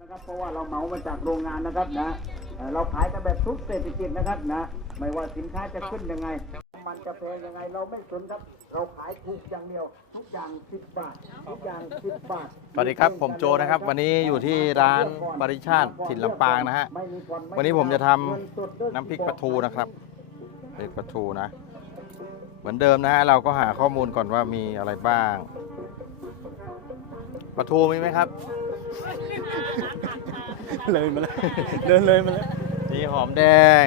นะครับเพราะว่าเราเหมามาจากโรงงานนะครับนะเราขายกันแบบทุกเศรษฐกิจนะครับนะไม่ว่าสินค้าจะขึ้นยังไง มันจะแพงยังไงเราไม่สนครับ เราขายถูกอย่างเดียว ทุกอย่างสิบบาททุกอย่างสิบบาทสวัสดีครับผมโจนะครับ วันนี้อยู่ที่ร้านบริชาติถิ่นลำปางนะฮะวันนี้ผมจะทำน้ำพริกปลาทูนะครับพริกปลาทูนะ เหมือนเดิมนะฮะเราก็หาข้อมูลก่อนว่ามีอะไรบ้างปลาทูมีไหมครับ เลยมาแล้วเดินเลยมาแล้วมีหอมแดง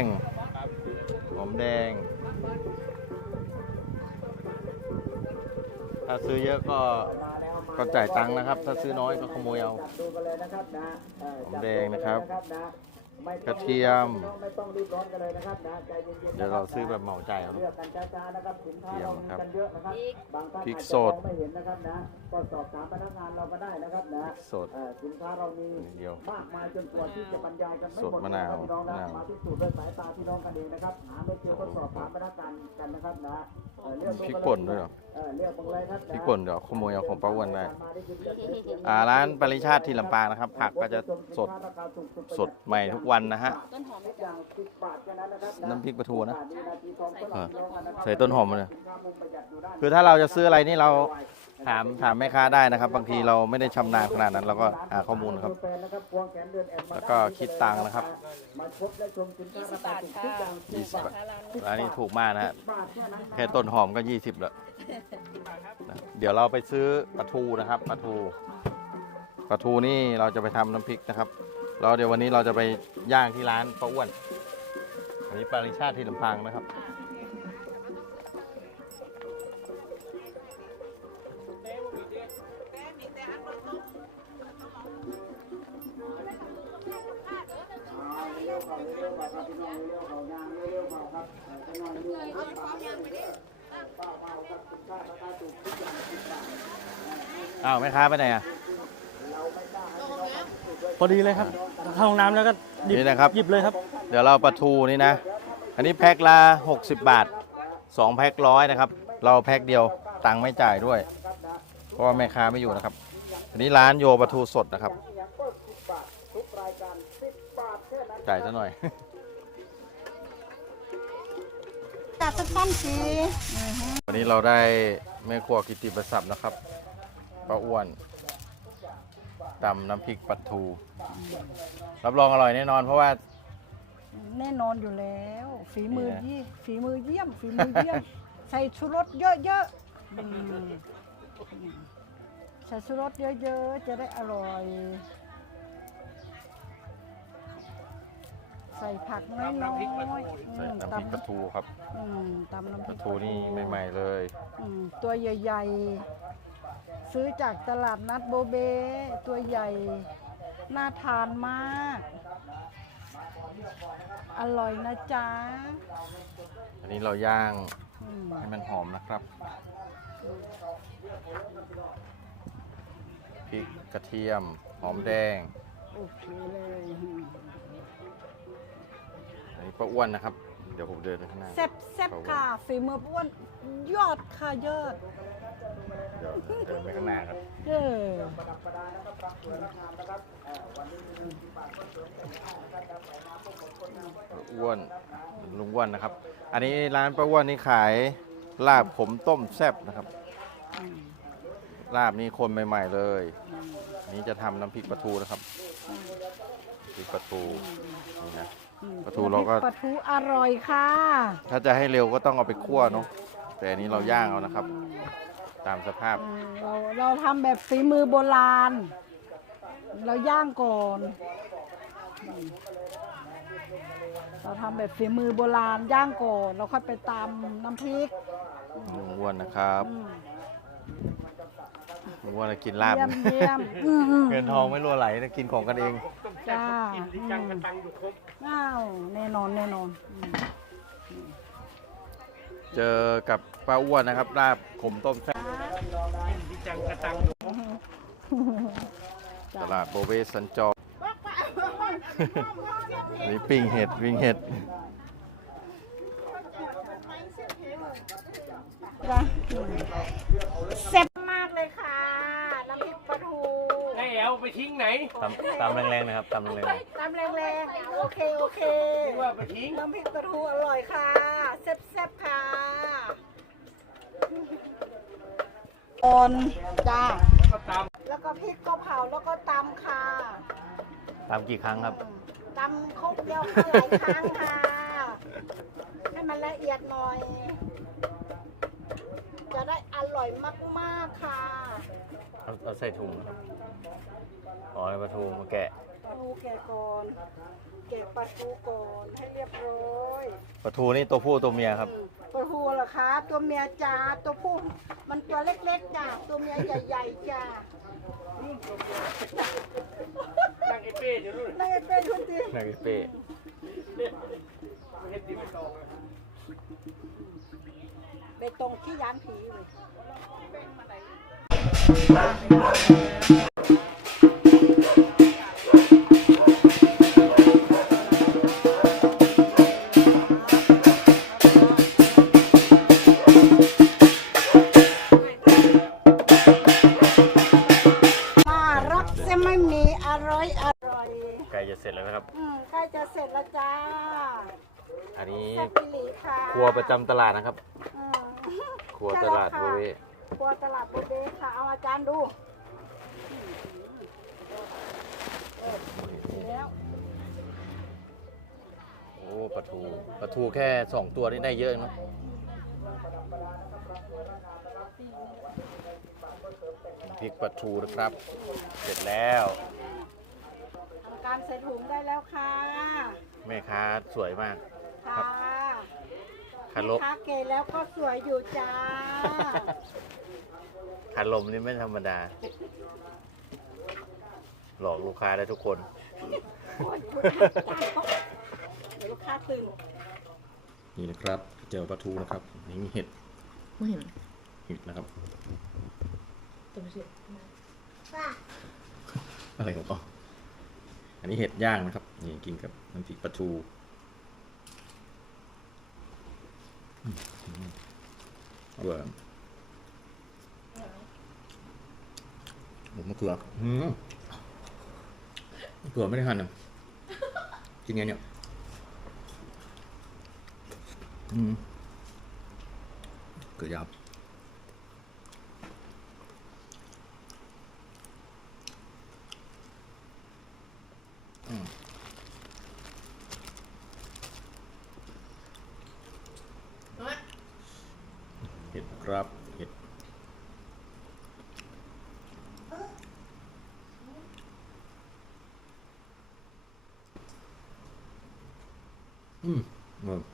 หอมแดง ถ้าซื้อเยอะก็ก็จ่ายตังค์นะครับ ถ้าซื้อน้อยก็ขโมยเอา หอมแดงนะครับ กัเลยนะไม่ต้องกระเทียม ไม่ต้องรีบร้อนกันเลยนะครับนะใจเย็นๆเดี๋ยวเราซื้อแบบเหมาจ่ายเอาเลือกกันช้าๆนะครับสินค้าเทียเรามมีครับกันเยอะนะครับบางท่านพริกอาจสจะมดองไม่เห็นนะครับนะก็สอบถามพนักงานเราก็ได้นะครับนะสด เอ่อสินค้าเรามีเดียวมากมายจนกว่าที่จะบรรยายกันไม่สดหมดมะนาวครับพี่น้องนะมะนาวมาพิสูจน์ด้วยสายตาพี่น้องกันเองนะครับหาไม่เจอก็สอบถามพนักงานกันนะครับนะเอ่อเลือกดูพริกกัป่นด้วยเหรอเออเลือกตรงเลยครับพริกป่นเดี๋ยวขโมยเอาของป้าอ้วนได้มาได้ยินเสียงเสียงอ่าร้านปริชาติที่ลำปางนะครับ ผักก็จะสดสดใหม่ทุกวันนะฮะ ต้นหอมทุกอย่างสิบบาทแค่นั้นนะครับน้ำพริกปลาทูนะเออใส่ต้นหอมมาเลยคือถ้าเราจะซื้ออะไรนี่เราถามถามแม่ค้าได้นะครับ บางทีเราไม่ได้ชำนาญขนาดนั้น เราก็หาข้อมูลครับ แล้วก็คิดตังค์นะครับมาพบและชมสินค้า20บาทค่ะทุกอย่างสิบบาทร้านนี้ถูกมากนะฮะบาทแค่นั้นแค่ต้นหอมก็ 20แล้วนะเดี๋ยวเราไปซื้อปลาทูนะครับปลาทูปลาทูนี่เราจะไปทำน้ำพริกนะครับ เราเดี๋ยววันนี้เราจะไปย่างที่ร้านป้าอ้วน อันนี้ปาริชาติที่ลำพังนะครับ อ้าวแม่ค้าไปไหนอะ พอดีเลยครับเข้าห้องน้ำแล้วก็หยิบนี่นะครับ หยิบเลยครับเดี๋ยวเราปลาทูนี่นะ อันนี้แพ็คละ60 บาท 2 แพ็คร้อยนะครับ เราแพ็คเดียวตังค์ไม่จ่ายด้วย เพราะว่าแม่ค้าไม่อยู่นะครับ อันนี้ร้านโยปลาทูสดนะครับอย่างก็สิบบาททุกรายการสิบบาทแค่นั้นจ่ายซะหน่อยจัดสักท่อนสิวันนี้เราได้แม่ครัวกิติประศัพท์นะครับป้าอ้วน ตำน้ำพริกปลาทู รับรองอร่อยแน่นอน เพราะว่า แน่นอนอยู่แล้ว ฝีมือนี่นะยี่ฝีมือเยี่ยม ฝีมือเยี่ยม ใส่ชูรสเยอะๆอืมใส่ชูรสเยอะๆ จะได้อร่อย ใส่ผักน้อยๆใส่อืมน้ำพริกปลาทูครับอืมตำน้ำพปริลากทูนี่ใหม่ๆเลย อืมตัวใหญ่ๆ ซื้อจากตลาดนัดโบเบ ตัวใหญ่ น่าทานมาก อร่อยนะจ๊ะอันนี้เราย่างอืมให้มันหอมนะครับพริกกระเทียม หอมแดง โอเคเลยอันนี้ป้าอ้วนนะครับ เดี๋ยวผมเดินไปข้างหน้าแซ่บแซ่บค่ะ ฝีมือป้วน ยอดค่ะยอดเดี๋ยวเดินไปข้างหน้าครับ เออป้าอ้วนลุงอ้วนนะครับ อันนี้ร้านป้าอ้วนนี่ขายลาบขมต้มแซ่บนะครับ อืมลาบนี่คนใหม่ ๆ เลยอันนี้จะทำน้ำพริกปลาทูนะครับพริกปลาทูนี่นะ อืมปลาทูเราก็ ปลาทูอร่อยค่ะถ้าจะให้เร็วก็ต้องเอาไปคั่วเนาะแต่อันนี้เราย่างเอานะครับ ตามสภาพอืมเราเราทำแบบฝีมือโบราณ เราย่างก่อนอืมเราทำแบบฝีมือโบราณย่างก่อนเราค่อยไปตำน้ำพริกลุงอ้วนนะครับอืมลุงอ้วนกินลาบ เยี่ยมเยี่ยมอืมอืม เงินทองไม่รั่วไหลนะกินของกันเอง จ้าอ้าวแน่นอนแน่นอนอืม เจอกับป้าอ้วนนะครับลาบขมต้มแซ่บ ตลาดโบเวสันจอนี่ปิ้งเห็ดวิ่งเห็ดจ้ะอืมแซ่บมากเลยค่ะ น้ำพริกปลาทูได้แล้วไปทิ้งไหนตำตำแรงๆนะครับตำแรงตำแรงๆโอเคโอเคคิดว่าไปทิ้ง น้ำพริกปลาทูอร่อยค่ะแซ่บๆค่ะ ตอนจ้าก็ตามแล้วก็พริกก็เผาแล้วก็ตำค่ะๆตำกี่ครั้งครับตำครกเดียวค่ะหลายครั้งค่ะ ให้มันละเอียดหน่อย จะได้อร่อยมากๆค่ะเอาเอาใส่ถุงครับอ๋อในปลาทูมาแกะปลาทูแกะก่อนแกะปลาทูก่อนให้เรียบร้อยปลาทูนี่ตัวผู้ตัวเมียครับ อืม ปลาทูเหรอคะ ตัวเมียจ้าตัวผู้มันตัวเล็กๆจ้าตัวเมียใหญ่ๆจ้าตั้งไอ้เป้เดี๋ยวนู่นนั่นไอ้เป็นทุนทีนายเป้ไม่เห็นดีไม่ตรงเลยไปตรงที่ยานผีเลย ประจำตลาดนะครับอืมครัวตลาดโบเวครัวตลาดโบเบค่ะ เอาอาจารย์ดูแล้วโอ้ปลาทูปลาทูแค่สองตัวนี่ได้เยอะเนอะพริกปลาทูนะครับ เสร็จแล้ว ทำการใส่ถุงได้แล้วค่ะ แม่ค้าสวยมาก ค่ะคารบค้าเกแล้วก็สวยอยู่จ้าคารมนี่ไม่ธรรมดา หลอกลูกค้าได้ทุกคนเดี๋ยวลูกค้าตื่นนี่นะครับเจอปลาทูนะครับนี่มีเห็ดไม่เห็นเห็ดนะครับตัวไม่ใช่อะไรของเขาอันนี้เห็ดย่างนะครับนี่กินกับน้ำพริกปลาทู อือร่อยหมูมะเขืออืมมะเขือไม่ได้หั่นนะกินไงเนี่ย อืมเขือยาวอืมเห็ด ครับเห็ดอืมอร่อย